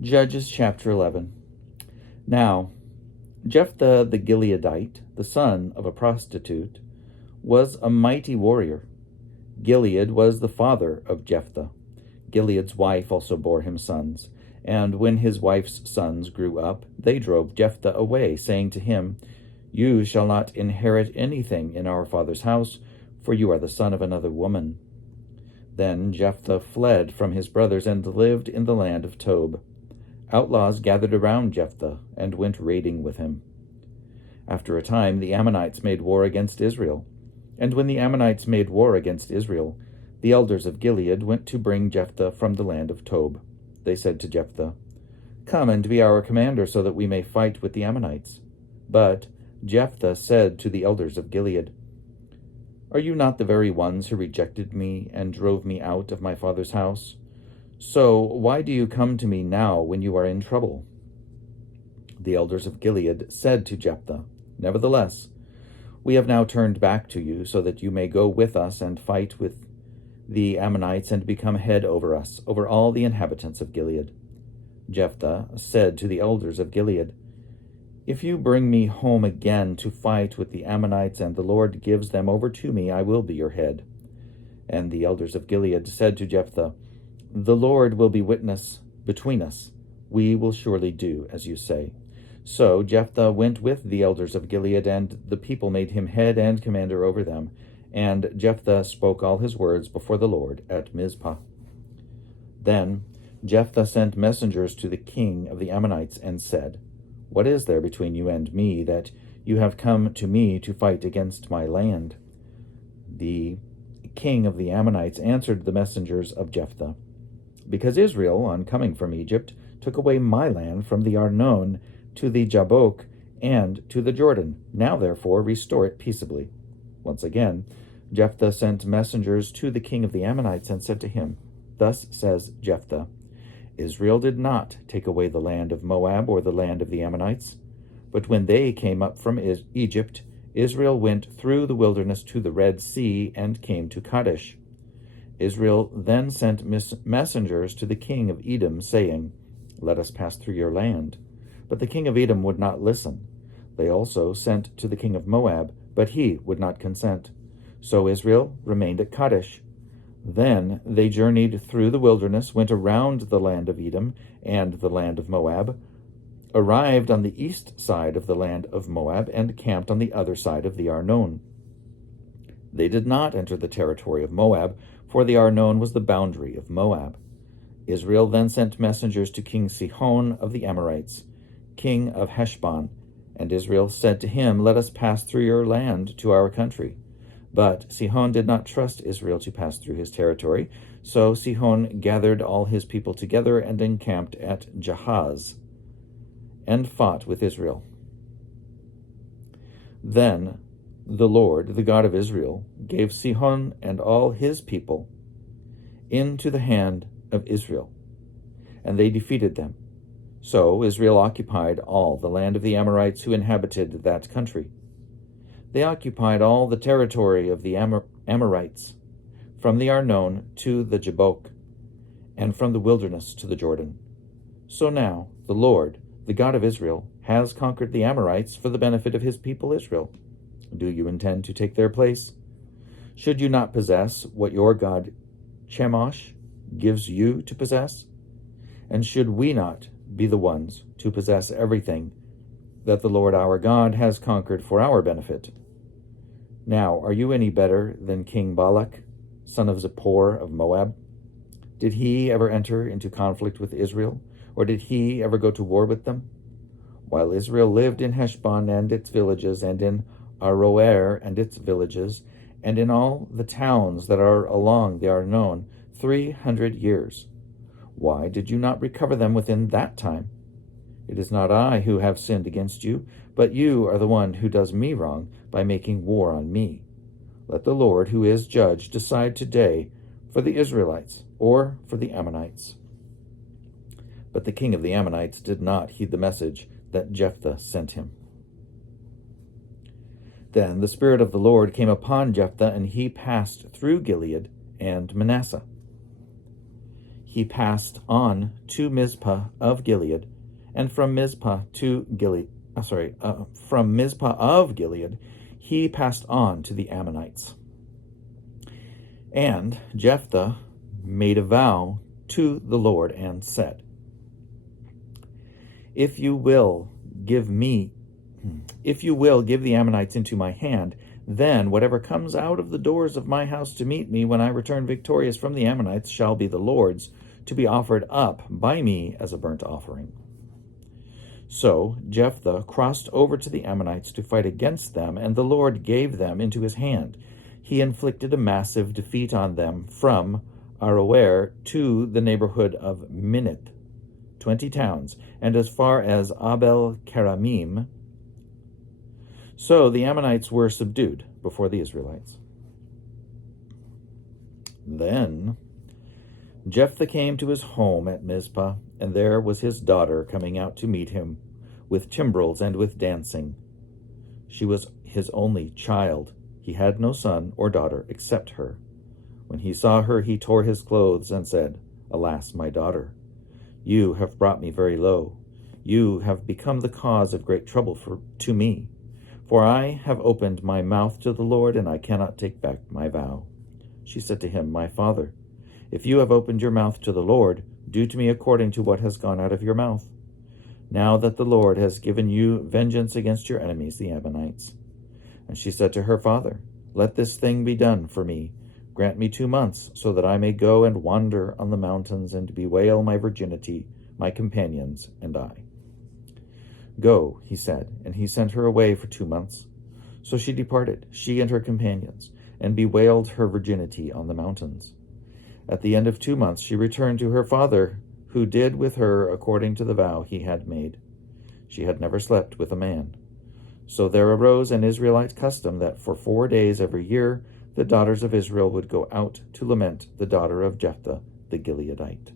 Judges chapter 11. Now, Jephthah the Gileadite, the son of a prostitute, was a mighty warrior. Gilead was the father of Jephthah. Gilead's wife also bore him sons. And when his wife's sons grew up, they drove Jephthah away, saying to him, "You shall not inherit anything in our father's house, for you are the son of another woman." Then Jephthah fled from his brothers and lived in the land of Tob. Outlaws gathered around Jephthah and went raiding with him. After a time, the Ammonites made war against Israel. And when the Ammonites made war against Israel, the elders of Gilead went to bring Jephthah from the land of Tob. They said to Jephthah, "Come and be our commander so that we may fight with the Ammonites." But Jephthah said to the elders of Gilead, "Are you not the very ones who rejected me and drove me out of my father's house? So why do you come to me now when you are in trouble?" The elders of Gilead said to Jephthah, "Nevertheless, we have now turned back to you so that you may go with us and fight with the Ammonites and become head over us, over all the inhabitants of Gilead." Jephthah said to the elders of Gilead, "If you bring me home again to fight with the Ammonites and the Lord gives them over to me, I will be your head." And the elders of Gilead said to Jephthah, "The Lord will be witness between us. We will surely do as you say." So Jephthah went with the elders of Gilead, and the people made him head and commander over them. And Jephthah spoke all his words before the Lord at Mizpah. Then Jephthah sent messengers to the king of the Ammonites and said, "What is there between you and me, that you have come to me to fight against my land?" The king of the Ammonites answered the messengers of Jephthah, "Because Israel, on coming from Egypt, took away my land from the Arnon to the Jabbok and to the Jordan. Now, therefore, restore it peaceably." Once again, Jephthah sent messengers to the king of the Ammonites and said to him, "Thus says Jephthah, Israel did not take away the land of Moab or the land of the Ammonites, but when they came up from Egypt, Israel went through the wilderness to the Red Sea and came to Kadesh. Israel then sent messengers to the king of Edom, saying, 'Let us pass through your land.' But the king of Edom would not listen. They also sent to the king of Moab, but he would not consent. So Israel remained at Kadesh. Then they journeyed through the wilderness, went around the land of Edom and the land of Moab, arrived on the east side of the land of Moab, and camped on the other side of the Arnon. They did not enter the territory of Moab, for the Arnon was the boundary of Moab. Israel then sent messengers to King Sihon of the Amorites, king of Heshbon, and Israel said to him, "Let us pass through your land to our country." But Sihon did not trust Israel to pass through his territory, so Sihon gathered all his people together and encamped at Jahaz, and fought with Israel. Then the Lord, the God of Israel, gave Sihon and all his people into the hand of Israel, and they defeated them. So Israel occupied all the land of the Amorites who inhabited that country. They occupied all the territory of the Amorites, from the Arnon to the Jabbok, and from the wilderness to the Jordan. So now the Lord, the God of Israel, has conquered the Amorites for the benefit of his people Israel. Do you intend to take their place? Should you not possess what your God Chemosh gives you to possess? And should we not be the ones to possess everything that the Lord our God has conquered for our benefit? Now, are you any better than King Balak, son of Zippor of Moab? Did he ever enter into conflict with Israel, or did he ever go to war with them? While Israel lived in Heshbon and its villages, and in Aroer and its villages, and in all the towns that are along the Arnon, 300 years. Why did you not recover them within that time? It is not I who have sinned against you, but you are the one who does me wrong by making war on me. Let the Lord, who is judge, decide today for the Israelites or for the Ammonites." But the king of the Ammonites did not heed the message that Jephthah sent him. Then the Spirit of the Lord came upon Jephthah, and he passed through Gilead and Manasseh. he passed on to Mizpah of Gilead, and from Mizpah of Gilead, he passed on to the Ammonites. And Jephthah made a vow to the Lord and said, If you will give the Ammonites into my hand, then whatever comes out of the doors of my house to meet me when I return victorious from the Ammonites shall be the Lord's, to be offered up by me as a burnt offering. So Jephthah crossed over to the Ammonites to fight against them, and the Lord gave them into his hand. He inflicted a massive defeat on them from Aroer to the neighborhood of Minnith, 20 towns, and as far as Abel-Keramim. So the Ammonites were subdued before the Israelites. Then Jephthah came to his home at Mizpah, and there was his daughter coming out to meet him with timbrels and with dancing. She was his only child. He had no son or daughter except her. When he saw her, he tore his clothes and said, Alas, my daughter, you have brought me very low. You have become the cause of great trouble to me. For I have opened my mouth to the Lord, and I cannot take back my vow. She said to him, My father, if you have opened your mouth to the Lord, do to me according to what has gone out of your mouth. Now that the Lord has given you vengeance against your enemies, the Ammonites. And she said to her father, Let this thing be done for me. Grant me 2 months, so that I may go and wander on the mountains and bewail my virginity, my companions, and I. Go, he said, and he sent her away for 2 months. So she departed, she and her companions, and bewailed her virginity on the mountains. At the end of 2 months she returned to her father, who did with her according to the vow he had made. She had never slept with a man. So there arose an Israelite custom that for 4 days every year the daughters of Israel would go out to lament the daughter of Jephthah the Gileadite.